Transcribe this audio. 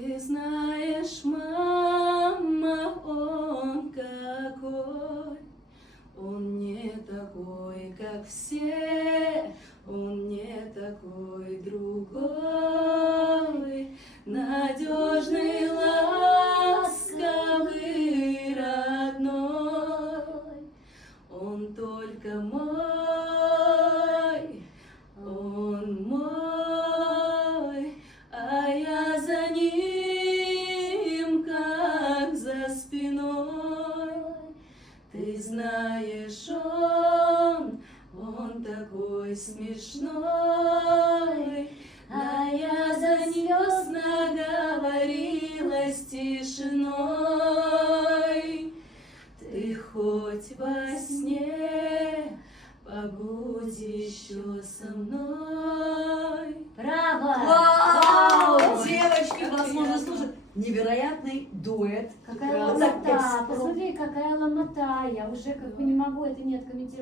Ты знаешь, мама, он какой. Он не такой, как все, он не такой, другой, надежный, ласковый, родной. Он только мой, он мой, а я за ним, как за спиной. Ты знаешь, он такой смешной, а я занес наговорилась тишиной. Ты хоть во сне побудь еще со мной. Браво! Вау! Девочки, вас можно слушать. Невероятный дуэт. Какая Так, ломота! экспром. Посмотри, какая ломота! Я уже как бы не могу это не откомментировать.